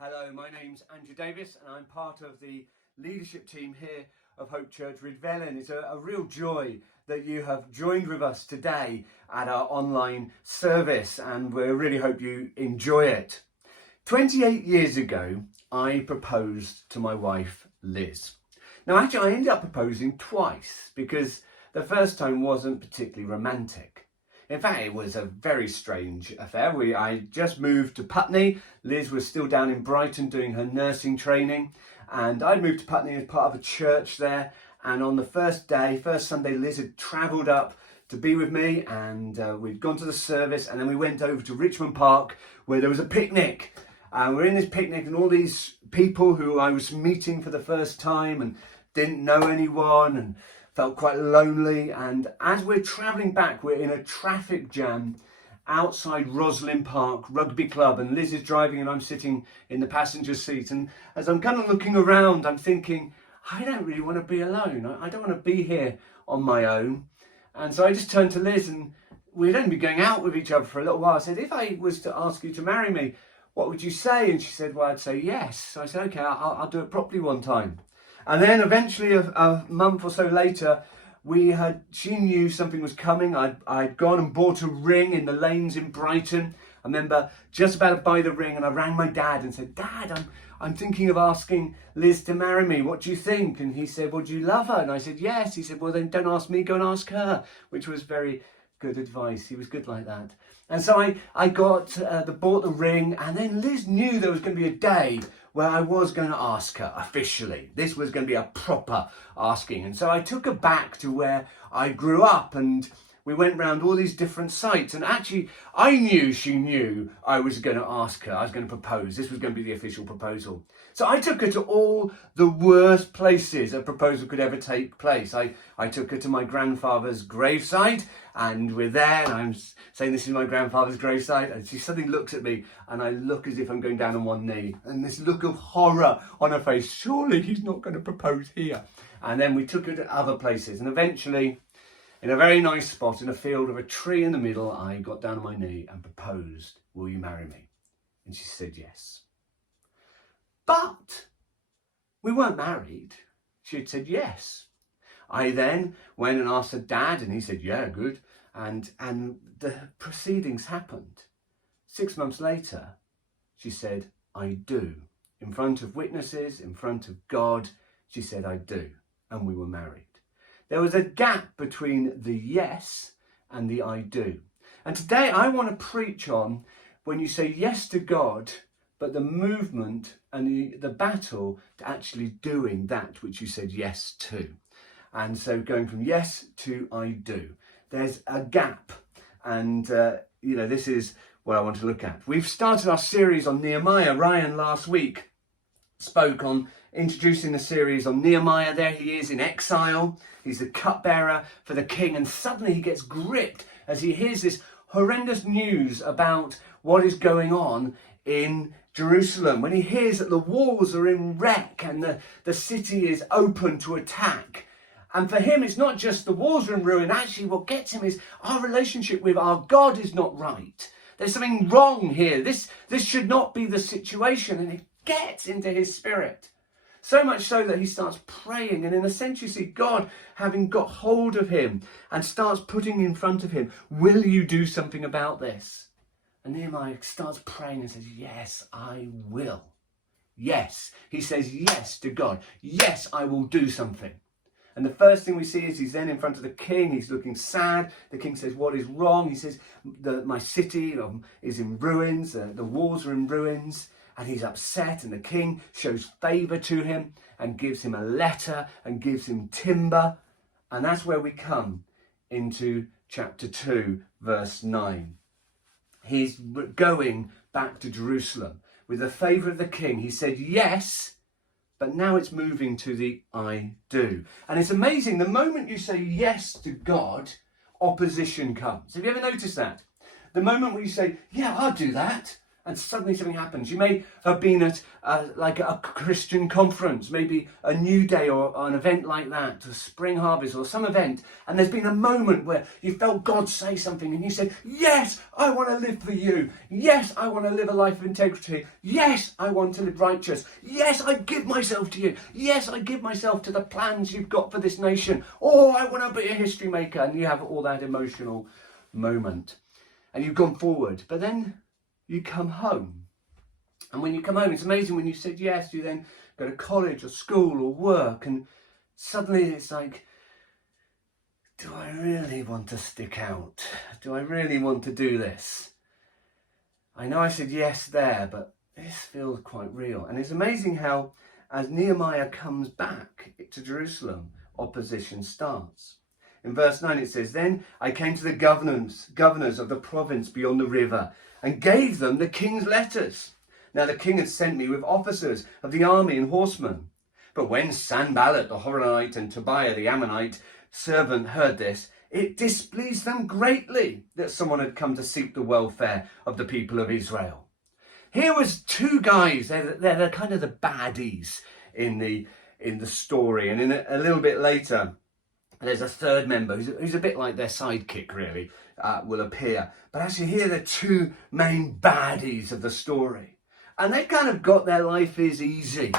Hello, my name's Andrew Davies and I'm part of the leadership team here of Hope Church Rydvelyn. It's a real joy that you have joined with us today at our online service, and we really hope you enjoy it. 28 years ago, I proposed to my wife, Liz. Now, actually, I ended up proposing twice because the first time wasn't particularly romantic. In fact, it was a very strange affair. I just moved to Putney. Liz was still down in Brighton doing her nursing training. And I'd moved to Putney as part of a church there. And on the first Sunday, Liz had travelled up to be with me. And we'd gone to the service. And then we went over to Richmond Park where there was a picnic. And we're in this picnic and all these people who I was meeting for the first time and didn't know anyone and felt quite lonely. And as we're travelling back, we're in a traffic jam outside Roslyn Park Rugby Club, and Liz is driving and I'm sitting in the passenger seat. And as I'm kind of looking around, I'm thinking, I don't really want to be alone. I don't want to be here on my own. And so I just turned to Liz, and we'd only been going out with each other for a little while. I said, if I was to ask you to marry me, what would you say? And she said, well, I'd say yes. So I said, okay, I'll do it properly one time. And then eventually a month or so later, she knew something was coming. I'd gone and bought a ring in the lanes in Brighton. I remember just about to buy the ring, and I rang my dad and said, Dad, I'm thinking of asking Liz to marry me. What do you think? And he said, well, do you love her? And I said, yes. He said, well, then don't ask me, go and ask her, which was very good advice. He was good like that. And so I bought the ring, and then Liz knew there was going to be a day where I was going to ask her officially. This was going to be a proper asking. And so I took her back to where I grew up, and we went round all these different sites. And actually, I knew she knew I was going to ask her. I was going to propose. This was going to be the official proposal. So I took her to all the worst places a proposal could ever take place. I took her to my grandfather's graveside, and we're there, and I'm saying this is my grandfather's graveside, and she suddenly looks at me, and I look as if I'm going down on one knee, and this look of horror on her face. Surely he's not going to propose here. And then we took her to other places, and eventually, in a very nice spot in a field with a tree in the middle, I got down on my knee and proposed, will you marry me? And she said yes. But we weren't married. She had said yes. I then went and asked her dad, and he said, yeah, good. And the proceedings happened. 6 months later, she said, I do. In front of witnesses, in front of God, she said, I do. And we were married. There was a gap between the yes and the I do. And today I want to preach on when you say yes to God, but the movement and the battle to actually doing that which you said yes to. And so going from yes to I do. There's a gap. And, this is what I want to look at. We've started our series on Nehemiah. Ryan last week spoke on introducing the series on Nehemiah. There he is in exile. He's the cupbearer for the king. And suddenly he gets gripped as he hears this horrendous news about what is going on in Jerusalem. When he hears that the walls are in wreck and the city is open to attack. And for him, it's not just the walls are in ruin. Actually, what gets him is our relationship with our God is not right. There's something wrong here. This should not be the situation. And it gets into his spirit. So much so that he starts praying. And in a sense, you see God having got hold of him and starts putting in front of him, will you do something about this? And Nehemiah starts praying and says, yes, I will. Yes. He says yes to God. Yes, I will do something. And the first thing we see is he's then in front of the king. He's looking sad. The king says, what is wrong? He says, my city is in ruins. The walls are in ruins. And he's upset. And the king shows favour to him and gives him a letter and gives him timber. And that's where we come into chapter 2, verse 9. He's going back to Jerusalem with the favour of the king. He said yes, but now it's moving to the I do. And it's amazing, the moment you say yes to God, opposition comes. Have you ever noticed that? The moment where you say, yeah, I'll do that, and suddenly something happens. You may have been at like a Christian conference, maybe a New Day or an event like that, a Spring Harvest or some event, and there's been a moment where you felt God say something and you said, yes, I want to live for you. Yes, I want to live a life of integrity. Yes, I want to live righteous. Yes, I give myself to you. Yes, I give myself to the plans you've got for this nation. Oh, I want to be a history maker. And you have all that emotional moment and you've gone forward, but then you come home. And when you come home, it's amazing when you said yes, you then go to college or school or work, and suddenly it's like, do I really want to stick out? Do I really want to do this? I know I said yes there, but this feels quite real. And it's amazing how, as Nehemiah comes back to Jerusalem, opposition starts. In verse 9 it says, then I came to the governors of the province beyond the river and gave them the king's letters. Now the king had sent me with officers of the army and horsemen. But when Sanballat the Horonite and Tobiah the Ammonite servant heard this, it displeased them greatly that someone had come to seek the welfare of the people of Israel. Here was two guys, they're kind of the baddies in the story. And in a little bit later, there's a third member who's a bit like their sidekick, really, will appear. But actually here are the two main baddies of the story. And they've kind of got their life is easy.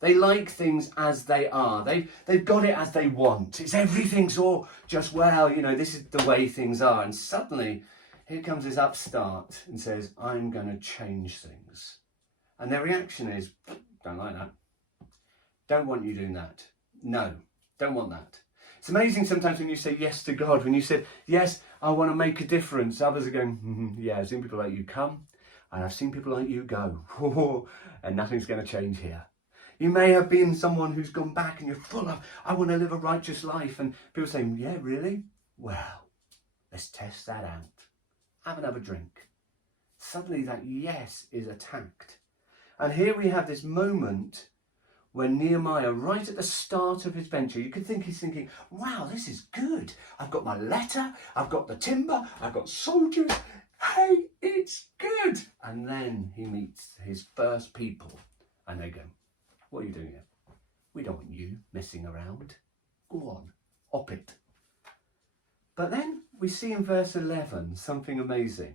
They like things as they are. They've got it as they want. Everything's all just, well, this is the way things are. And suddenly, here comes this upstart and says, I'm going to change things. And their reaction is, don't like that. Don't want you doing that. No, don't want that. It's amazing sometimes when you say yes to God, when you said, yes, I want to make a difference. Others are going, yeah, I've seen people like you come and I've seen people like you go. And nothing's going to change here. You may have been someone who's gone back and you're full of, I want to live a righteous life. And people saying, yeah, really? Well, let's test that out. Have another drink. Suddenly that yes is attacked. And here we have this moment when Nehemiah, right at the start of his venture, you could think he's thinking, wow, this is good. I've got my letter, I've got the timber, I've got soldiers. Hey, it's good. And then he meets his first people and they go, what are you doing here? We don't want you messing around. Go on, op it. But then we see in verse 11 something amazing.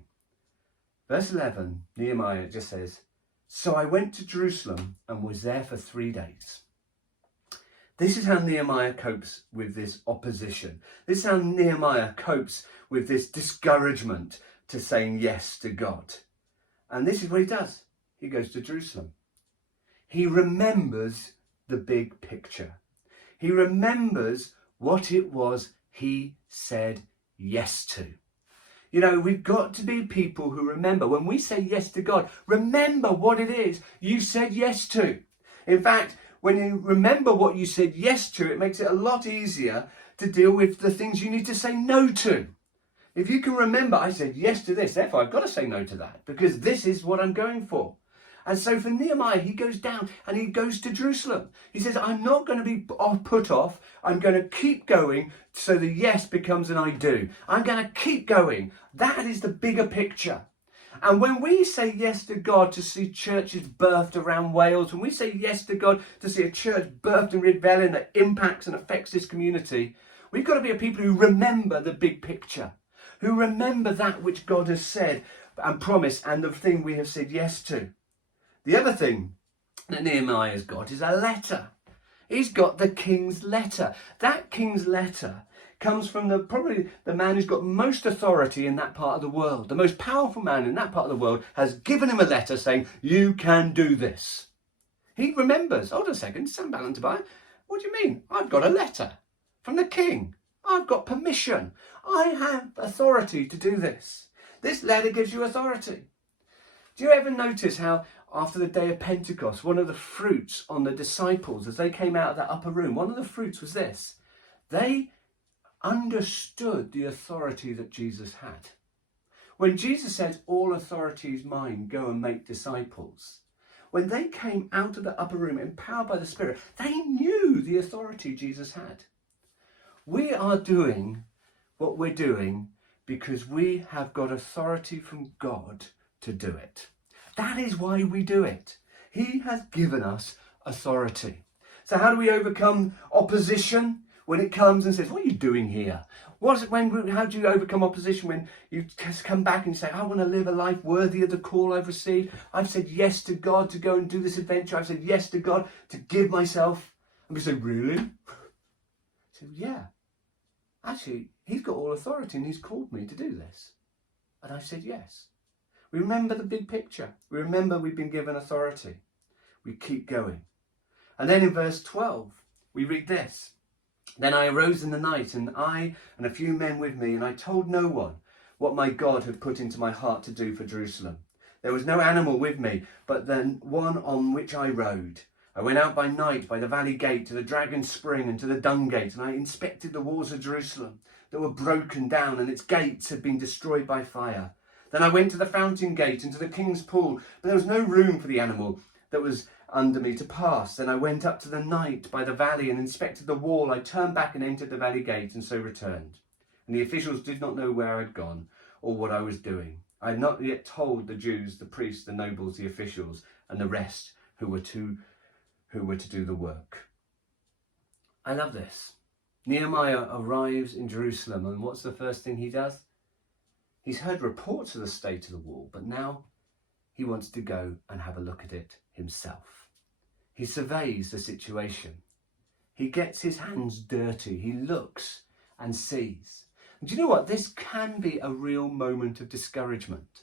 Verse 11, Nehemiah just says, so I went to Jerusalem and was there for 3 days. This is how Nehemiah copes with this opposition. This is how Nehemiah copes with this discouragement to saying yes to God. And this is what he does. He goes to Jerusalem. He remembers the big picture. He remembers what it was he said yes to. We've got to be people who remember. When we say yes to God, remember what it is you said yes to. In fact, when you remember what you said yes to, it makes it a lot easier to deal with the things you need to say no to. If you can remember, I said yes to this, therefore I've got to say no to that, because this is what I'm going for. And so for Nehemiah, he goes down and he goes to Jerusalem. He says, I'm not going to be put off. I'm going to keep going so the yes becomes an I do. I'm going to keep going. That is the bigger picture. And when we say yes to God to see churches birthed around Wales, when we say yes to God to see a church birthed in Rebellion that impacts and affects this community, we've got to be a people who remember the big picture, who remember that which God has said and promised and the thing we have said yes to. The other thing that Nehemiah's got is a letter. He's got the king's letter. That king's letter comes from probably the man who's got most authority in that part of the world. The most powerful man in that part of the world has given him a letter saying, you can do this. He remembers, hold on a second, Sanballat and Tobiah, what do you mean? I've got a letter from the king. I've got permission. I have authority to do this. This letter gives you authority. Do you ever notice how after the day of Pentecost, one of the fruits on the disciples as they came out of that upper room, one of the fruits was this. They understood the authority that Jesus had. When Jesus said, all authority is mine, go and make disciples. When they came out of the upper room, empowered by the Spirit, they knew the authority Jesus had. We are doing what we're doing because we have got authority from God to do it. That is why we do it. He has given us authority. So how do we overcome opposition when it comes and says, what are you doing here? How do you overcome opposition when you just come back and say, I want to live a life worthy of the call I've received. I've said yes to God to go and do this adventure. I've said yes to God to give myself. And we say, really? So yeah, actually, he's got all authority and he's called me to do this. And I've said yes. We remember the big picture. We remember we've been given authority. We keep going. And then in verse 12, we read this. Then I arose in the night, and I and a few men with me, and I told no one what my God had put into my heart to do for Jerusalem. There was no animal with me, but the one on which I rode. I went out by night by the valley gate to the Dragon Spring and to the Dung Gate, and I inspected the walls of Jerusalem that were broken down, and its gates had been destroyed by fire. Then I went to the Fountain Gate and to the King's Pool, but there was no room for the animal that was under me to pass. Then I went up to the night by the valley and inspected the wall. I turned back and entered the valley gate and so returned. And the officials did not know where I'd gone or what I was doing. I had not yet told the Jews, the priests, the nobles, the officials, and the rest who were to do the work. I love this. Nehemiah arrives in Jerusalem, and what's the first thing he does? He's heard reports of the state of the wall, but now he wants to go and have a look at it himself. He surveys the situation. He gets his hands dirty. He looks and sees. And do you know what? This can be a real moment of discouragement.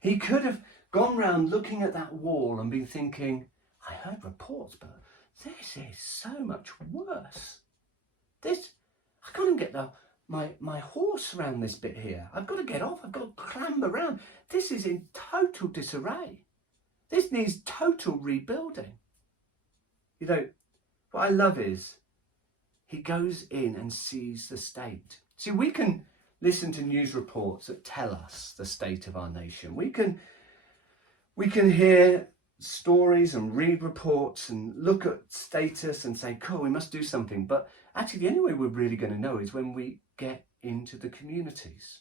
He could have gone round looking at that wall and been thinking, I heard reports, but this is so much worse. I can't even get my horse around this bit here. I've got to get off. I've got to clamber around. This is in total disarray. This needs total rebuilding. You know, what I love is he goes in and sees the state. See, we can listen to news reports that tell us the state of our nation. We can hear stories and read reports and look at status and say, cool, we must do something. But actually, the only way we're really going to know is when we get into the communities.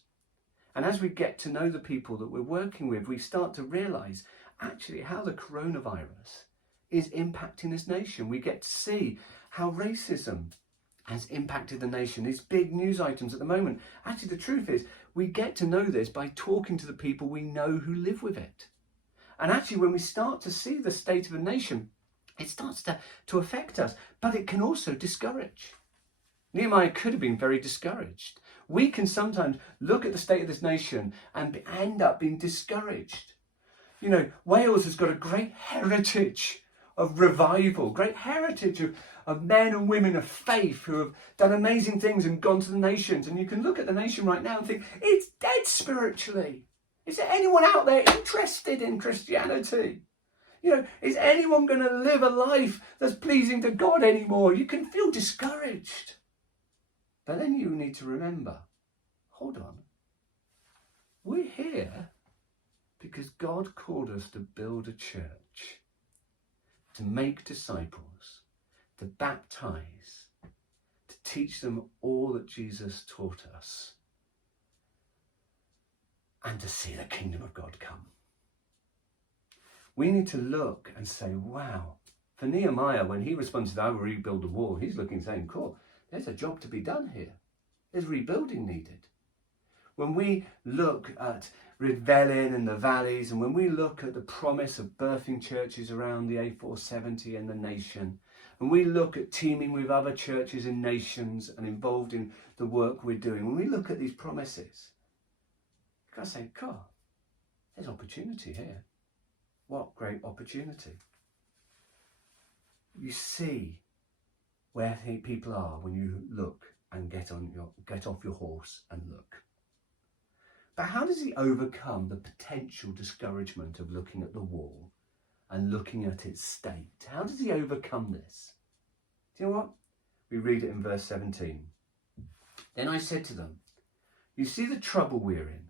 And as we get to know the people that we're working with, we start to realise actually how the coronavirus is impacting this nation. We get to see how racism has impacted the nation. These big news items at the moment. Actually, the truth is we get to know this by talking to the people we know who live with it. And actually, when we start to see the state of a nation, it starts to affect us, but it can also discourage. Nehemiah could have been very discouraged. We can sometimes look at the state of this nation and end up being discouraged. You know, Wales has got a great heritage of revival, great heritage of men and women of faith who have done amazing things and gone to the nations. And you can look at the nation right now and think, it's dead spiritually. Is there anyone out there interested in Christianity? You know, is anyone going to live a life that's pleasing to God anymore? You can feel discouraged. But then you need to remember, hold on, we're here because God called us to build a church, to make disciples, to baptize, to teach them all that Jesus taught us, and to see the kingdom of God come. We need to look and say, wow, for Nehemiah, when he responded, I will rebuild the wall, he's looking saying, cool, there's a job to be done here. There's rebuilding needed. When we look at Redvelin and the valleys, and when we look at the promise of birthing churches around the A470 and the nation, and we look at teaming with other churches and nations and involved in the work we're doing, when we look at these promises, you've got to say, God, there's opportunity here. What great opportunity. You see where people are when you look and get off your horse and look. But how does he overcome the potential discouragement of looking at the wall and looking at its state? How does he overcome this? Do you know what? We read it in verse 17. Then I said to them, you see the trouble we're in,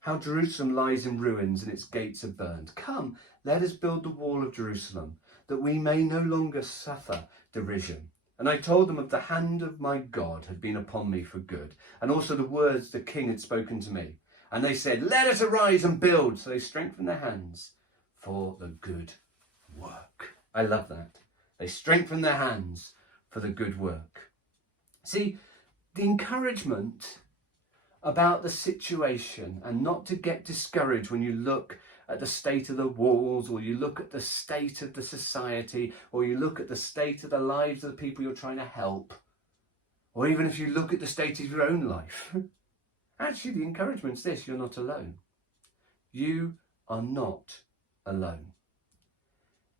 how Jerusalem lies in ruins and its gates are burned. Come, let us build the wall of Jerusalem, that we may no longer suffer derision. And I told them of the hand of my God had been upon me for good, and also the words the king had spoken to me. And they said, let us arise and build. So they strengthened their hands for the good work. I love that. They strengthen their hands for the good work. See, the encouragement about the situation, and not to get discouraged when you look at the state of the walls, or you look at the state of the society, or you look at the state of the lives of the people you're trying to help, or even if you look at the state of your own life. Actually, the encouragement's this: you're not alone. You are not alone.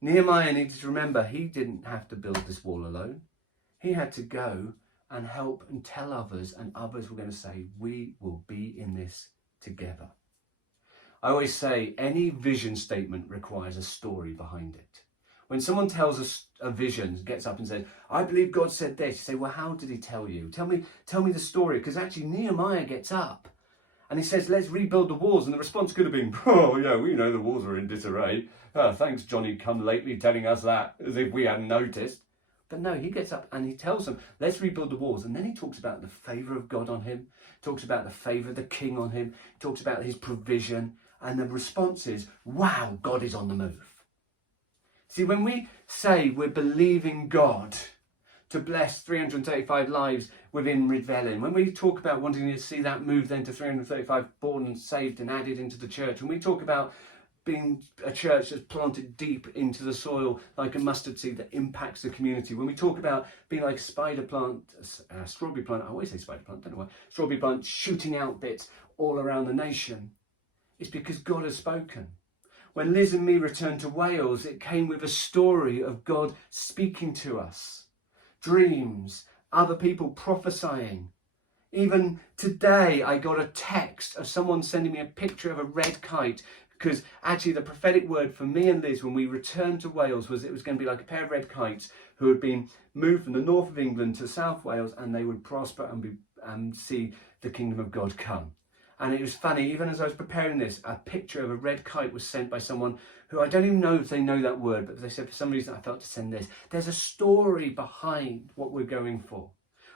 Nehemiah needed to remember he didn't have to build this wall alone. He had to go and help and tell others, and others were going to say, we will be in this together. I always say any vision statement requires a story behind it. When someone tells us a vision, gets up and says, I believe God said this, you say, well, how did he tell you? Tell me the story. Because actually Nehemiah gets up and he says, let's rebuild the walls. And the response could have been, oh yeah, we know the walls are in disarray. Oh, thanks Johnny come lately telling us that, as if we hadn't noticed. But no, he gets up and he tells them, let's rebuild the walls. And then he talks about the favour of God on him, talks about the favour of the king on him, talks about his provision. And the response is, wow, God is on the move. See, when we say we're believing God to bless 335 lives within Rydvelin, when we talk about wanting to see that move then to 335 born and saved and added into the church, when we talk about being a church that's planted deep into the soil like a mustard seed that impacts the community, when we talk about being like a spider plant, strawberry plant, I always say spider plant, don't know why, strawberry plant shooting out bits all around the nation, it's because God has spoken. When Liz and me returned to Wales, it came with a story of God speaking to us. Dreams, other people prophesying. Even today, I got a text of someone sending me a picture of a red kite, because actually the prophetic word for me and Liz when we returned to Wales was it was going to be like a pair of red kites who had been moved from the north of England to South Wales, and they would prosper and see the kingdom of God come. And it was funny, even as I was preparing this, a picture of a red kite was sent by someone who I don't even know if they know that word, but they said for some reason I felt to send this. There's a story behind what we're going for.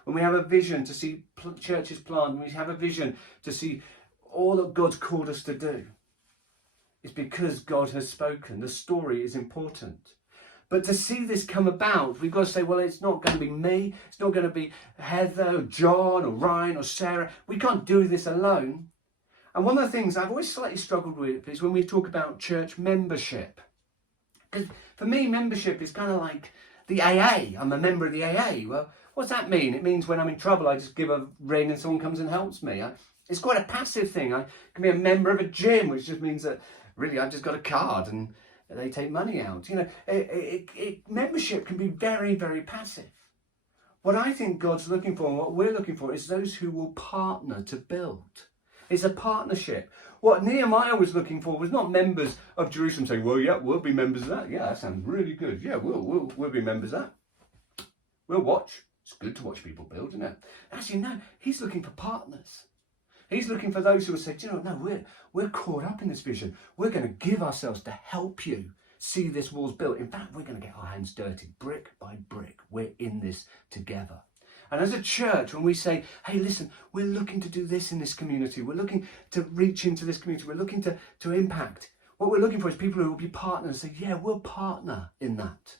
When we have a vision to see churches planted, when we have a vision to see all that God's called us to do, it's because God has spoken. The story is important. But to see this come about, we've got to say, well, it's not going to be me. It's not going to be Heather or John or Ryan or Sarah. We can't do this alone. And one of the things I've always slightly struggled with is when we talk about church membership. Because for me, membership is kind of like the AA. I'm a member of the AA. Well, what's that mean? It means when I'm in trouble, I just give a ring and someone comes and helps me. It's quite a passive thing. I can be a member of a gym, which just means that really I've just got a card and they take money out. You know, membership can be very, very passive. What I think God's looking for and what we're looking for is those who will partner to build. It's a partnership. What Nehemiah was looking for was not members of Jerusalem saying, well, yeah, we'll be members of that. Yeah, that sounds really good. Yeah, we'll be members of that. We'll watch. It's good to watch people build, isn't it? Actually, no, he's looking for partners. He's looking for those who will say, you know, no, we're caught up in this vision. We're going to give ourselves to help you see this wall's built. In fact, we're going to get our hands dirty, brick by brick. We're in this together. And as a church, when we say, hey, listen, we're looking to do this in this community. We're looking to reach into this community. We're looking to impact. What we're looking for is people who will be partners and say, yeah, we'll partner in that.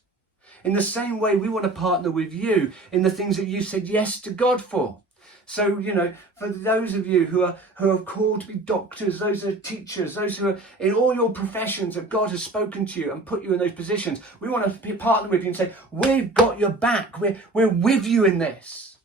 In the same way, we want to partner with you in the things that you said yes to God for. So, you know, for those of you who are called to be doctors, those who are teachers, those who are in all your professions that God has spoken to you and put you in those positions, we want to partner with you and say, we've got your back. We're with you in this.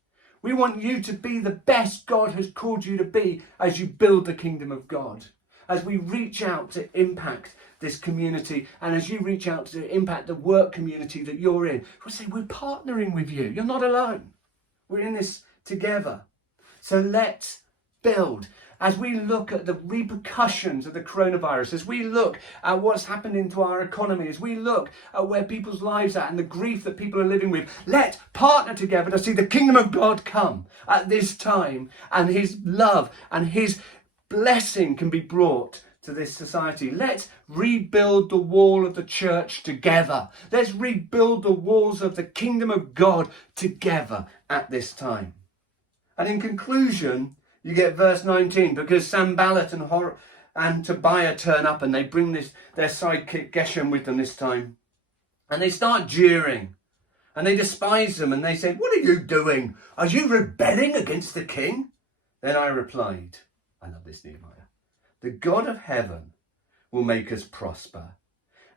We want you to be the best God has called you to be as you build the kingdom of God. As we reach out to impact this community and as you reach out to impact the work community that you're in, we'll say, we're partnering with you. You're not alone. We're in this together. So let's build. As we look at the repercussions of the coronavirus, as we look at what's happened into our economy, as we look at where people's lives are and the grief that people are living with, let's partner together to see the kingdom of God come at this time, and his love and his blessing can be brought to this society. Let's rebuild the wall of the church together. Let's rebuild the walls of the kingdom of God together at this time. And in conclusion, you get verse 19, because Sanballat and Tobiah turn up, and they bring their sidekick Geshem with them this time. And they start jeering, and they despise them, and they say, "What are you doing? Are you rebelling against the king?" Then I replied, I love this, Nehemiah, "The God of heaven will make us prosper,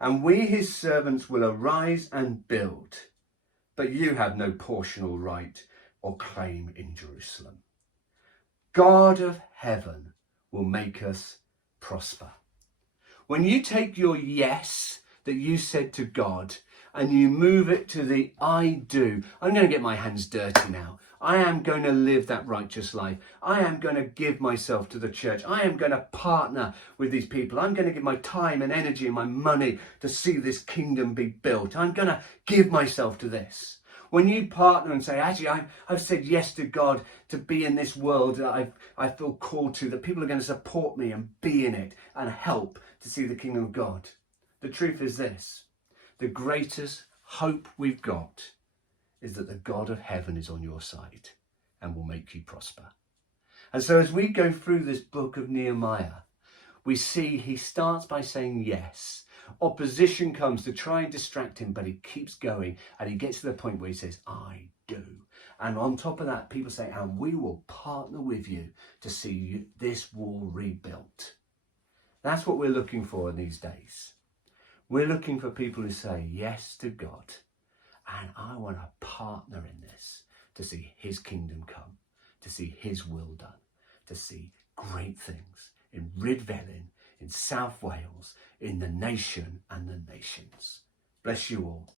and we his servants will arise and build. But you have no portion or right or claim in Jerusalem. God of heaven will make us prosper." When you take your yes that you said to God and you move it to the I do, I'm going to get my hands dirty now. I am going to live that righteous life. I am going to give myself to the church. I am going to partner with these people. I'm going to give my time and energy and my money to see this kingdom be built. I'm going to give myself to this. When you partner and say, actually, I've said yes to God to be in this world that I feel called to, that people are going to support me and be in it and help to see the kingdom of God. The truth is this: the greatest hope we've got is that the God of heaven is on your side and will make you prosper. And so as we go through this book of Nehemiah, we see he starts by saying yes. Opposition comes to try and distract him, but he keeps going, and he gets to the point where he says, I do. And on top of that, people say, and we will partner with you to see this wall rebuilt. That's what we're looking for in these days. We're looking for people who say yes to God, and I want to partner in this to see his kingdom come, to see his will done, to see great things in Rydvelyn, in South Wales, in the nation and the nations. Bless you all.